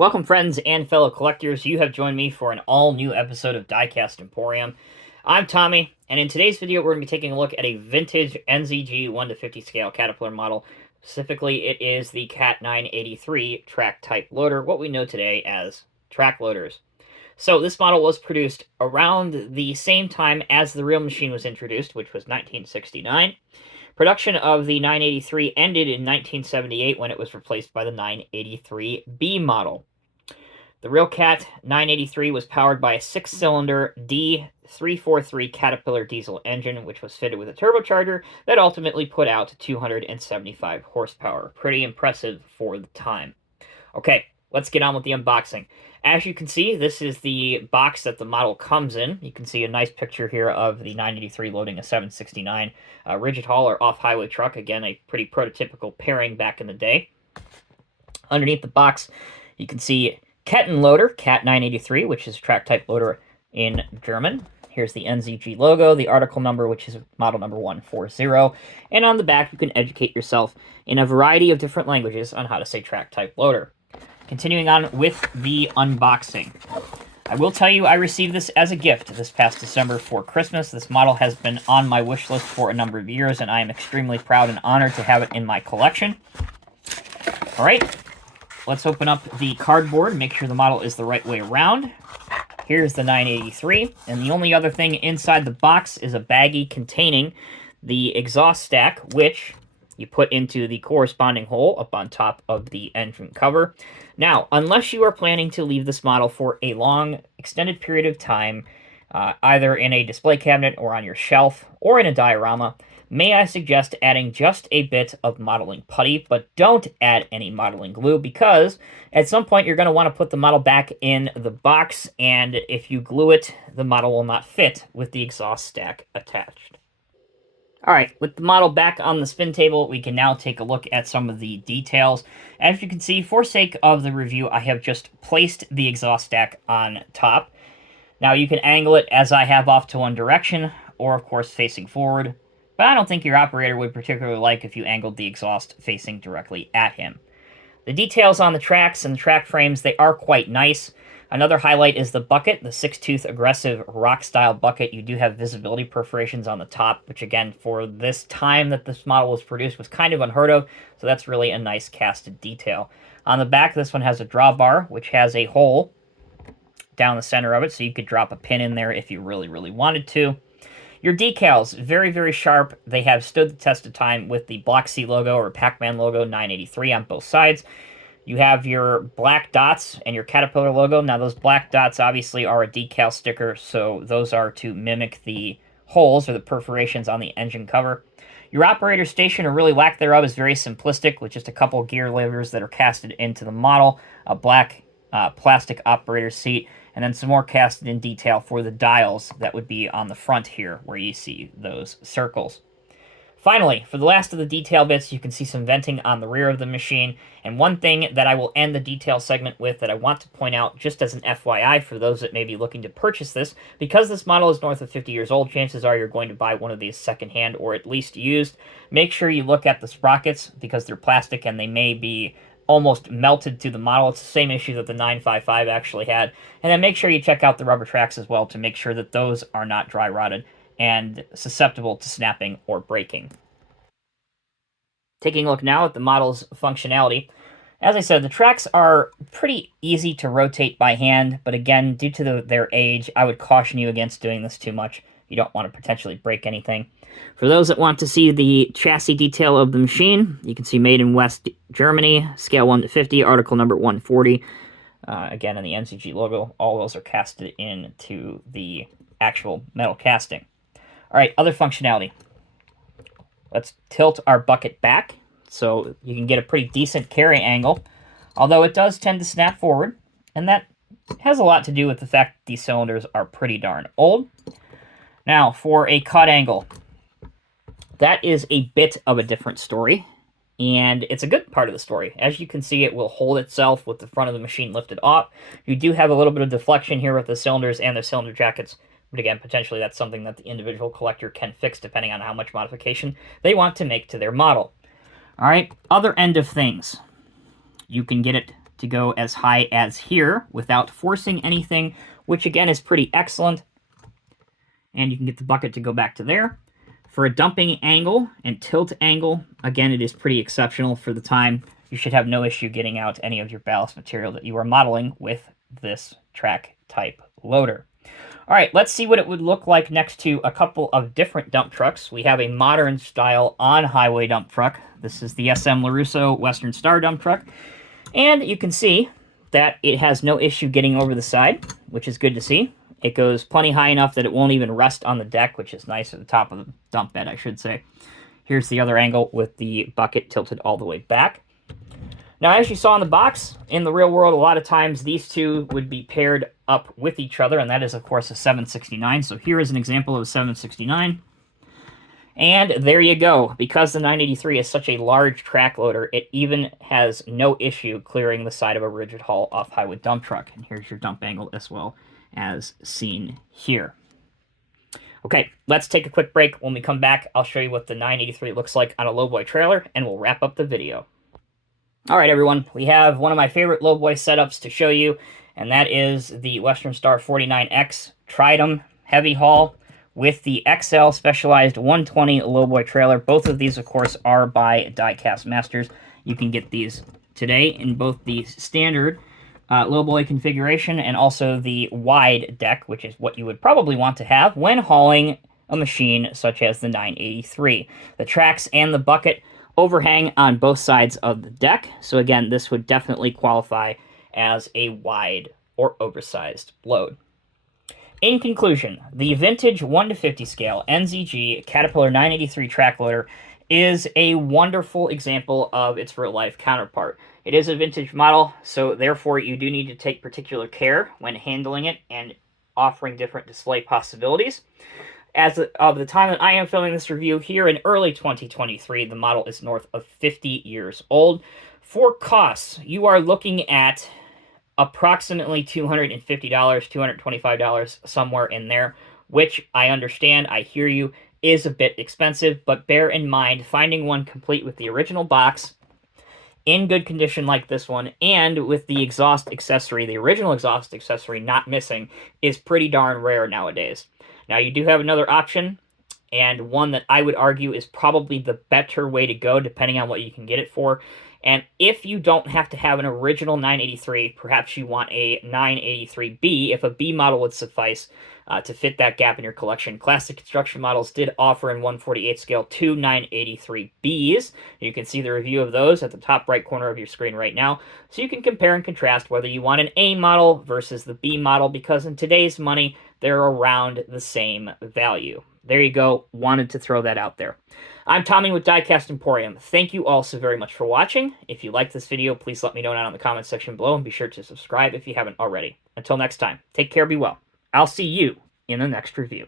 Welcome, friends and fellow collectors. You have joined me for an all-new episode of Diecast Emporium. I'm Tommy, and in today's video, we're going to be taking a look at a vintage NZG 1/50 scale Caterpillar model. Specifically, it is the CAT 983 track type loader, what we know today as track loaders. So this model was produced around the same time as the real machine was introduced, which was 1969. Production of the 983 ended in 1978 when it was replaced by the 983B model. The real CAT 983 was powered by a 6-cylinder D343 Caterpillar diesel engine, which was fitted with a turbocharger that ultimately put out 275 horsepower. Pretty impressive for the time. Okay, let's get on with the unboxing. As you can see, this is the box that the model comes in. You can see a nice picture here of the 983 loading a 769 rigid haul or off-highway truck. Again, a pretty prototypical pairing back in the day. Underneath the box, you can see CAT loader, CAT 983, which is track type loader in German. Here's the NZG logo, the article number, which is model number 140. And on the back, you can educate yourself in a variety of different languages on how to say track type loader. Continuing on with the unboxing. I will tell you I received this as a gift this past December for Christmas. This model has been on my wish list for a number of years, and I am extremely proud and honored to have it in my collection. All right, let's open up the cardboard, make sure the model is the right way around. Here's the 983, and the only other thing inside the box is a baggie containing the exhaust stack, which you put into the corresponding hole up on top of the engine cover. Now, unless you are planning to leave this model for a long, extended period of time, either in a display cabinet or on your shelf or in a diorama, may I suggest adding just a bit of modeling putty, but don't add any modeling glue because at some point you're going to want to put the model back in the box, and if you glue it, the model will not fit with the exhaust stack attached. Alright, with the model back on the spin table, we can now take a look at some of the details. As you can see, for sake of the review, I have just placed the exhaust stack on top. Now you can angle it as I have off to one direction, or of course facing forward, but I don't think your operator would particularly like if you angled the exhaust facing directly at him. The details on the tracks and the track frames, they are quite nice. Another highlight is the bucket, the 6-tooth aggressive rock-style bucket. You do have visibility perforations on the top, which again, for this time that this model was produced, was kind of unheard of, so that's really a nice casted detail. On the back, this one has a drawbar, which has a hole down the center of it, so you could drop a pin in there if you really, really wanted to. Your decals, very, very sharp. They have stood the test of time with the Block C logo or Pac-Man logo 983 on both sides. You have your black dots and your Caterpillar logo. Now, those black dots obviously are a decal sticker, so those are to mimic the holes or the perforations on the engine cover. Your operator station, or really lack thereof, is very simplistic with just a couple gear levers that are casted into the model, a black plastic operator seat, and then some more casted in detail for the dials that would be on the front here where you see those circles. Finally, for the last of the detail bits, you can see some venting on the rear of the machine. And one thing that I will end the detail segment with that I want to point out just as an FYI for those that may be looking to purchase this, because this model is north of 50 years old, chances are you're going to buy one of these secondhand or at least used. Make sure you look at the sprockets because they're plastic and they may be almost melted to the model. It's the same issue that the 955 actually had. And then make sure you check out the rubber tracks as well to make sure that those are not dry rotted and susceptible to snapping or breaking. Taking a look now at the model's functionality. As I said, the tracks are pretty easy to rotate by hand, but again, due to their age, I would caution you against doing this too much. You don't want to potentially break anything. For those that want to see the chassis detail of the machine, you can see made in West Germany, scale 1/50, article number 140. Again, in the NZG logo, all those are casted into the actual metal casting. All right, other functionality. Let's tilt our bucket back so you can get a pretty decent carry angle, although it does tend to snap forward, and that has a lot to do with the fact that these cylinders are pretty darn old. Now, for a cut angle, that is a bit of a different story, and it's a good part of the story. As you can see, it will hold itself with the front of the machine lifted off. You do have a little bit of deflection here with the cylinders and the cylinder jackets. But again, potentially that's something that the individual collector can fix depending on how much modification they want to make to their model. All right, other end of things. You can get it to go as high as here without forcing anything, which again is pretty excellent. And you can get the bucket to go back to there. For a dumping angle and tilt angle, again, it is pretty exceptional for the time. You should have no issue getting out any of your ballast material that you are modeling with this track type loader. All right, let's see what it would look like next to a couple of different dump trucks. We have a modern style on-highway dump truck. This is the SM LaRusso Western Star dump truck. And you can see that it has no issue getting over the side, which is good to see. It goes plenty high enough that it won't even rest on the deck, which is nice at the top of the dump bed, I should say. Here's the other angle with the bucket tilted all the way back. Now, as you saw in the box, in the real world, a lot of times these two would be paired up with each other, and that is, of course, a 769. So here is an example of a 769. And there you go. Because the 983 is such a large track loader, it even has no issue clearing the side of a rigid hull off-highway dump truck. And here's your dump angle as well as seen here. Okay, let's take a quick break. When we come back, I'll show you what the 983 looks like on a lowboy trailer, and we'll wrap up the video. All right, everyone, we have one of my favorite lowboy setups to show you, and that is the Western Star 49X Tridem Heavy Haul with the XL Specialized 120 lowboy trailer. Both of these, of course, are by Diecast Masters. You can get these today in both the standard lowboy configuration and also the wide deck, which is what you would probably want to have when hauling a machine such as the 983. The tracks and the bucket overhang on both sides of the deck, so again, this would definitely qualify as a wide or oversized load. In conclusion, the vintage 1:50 scale NZG Caterpillar 983 track loader is a wonderful example of its real-life counterpart. It is a vintage model, so therefore you do need to take particular care when handling it and offering different display possibilities. As of the time that I am filming this review here in early 2023, the model is north of 50 years old. For costs, you are looking at approximately $250, $225, somewhere in there, which I understand, I hear you, is a bit expensive, but bear in mind, finding one complete with the original box, in good condition like this one, and with the exhaust accessory, the original exhaust accessory not missing, is pretty darn rare nowadays. Now, you do have another option, and one that I would argue is probably the better way to go, depending on what you can get it for. And if you don't have to have an original 983, perhaps you want a 983B, if a B model would suffice to fit that gap in your collection. Classic Construction Models did offer in 1/48 scale 2 983Bs. You can see the review of those at the top right corner of your screen right now. So you can compare and contrast whether you want an A model versus the B model, because in today's money, they're around the same value. There you go. Wanted to throw that out there. I'm Tommy with Diecast Emporium. Thank you all so very much for watching. If you liked this video, please let me know down in the comments section below, and be sure to subscribe if you haven't already. Until next time, take care, be well. I'll see you in the next review.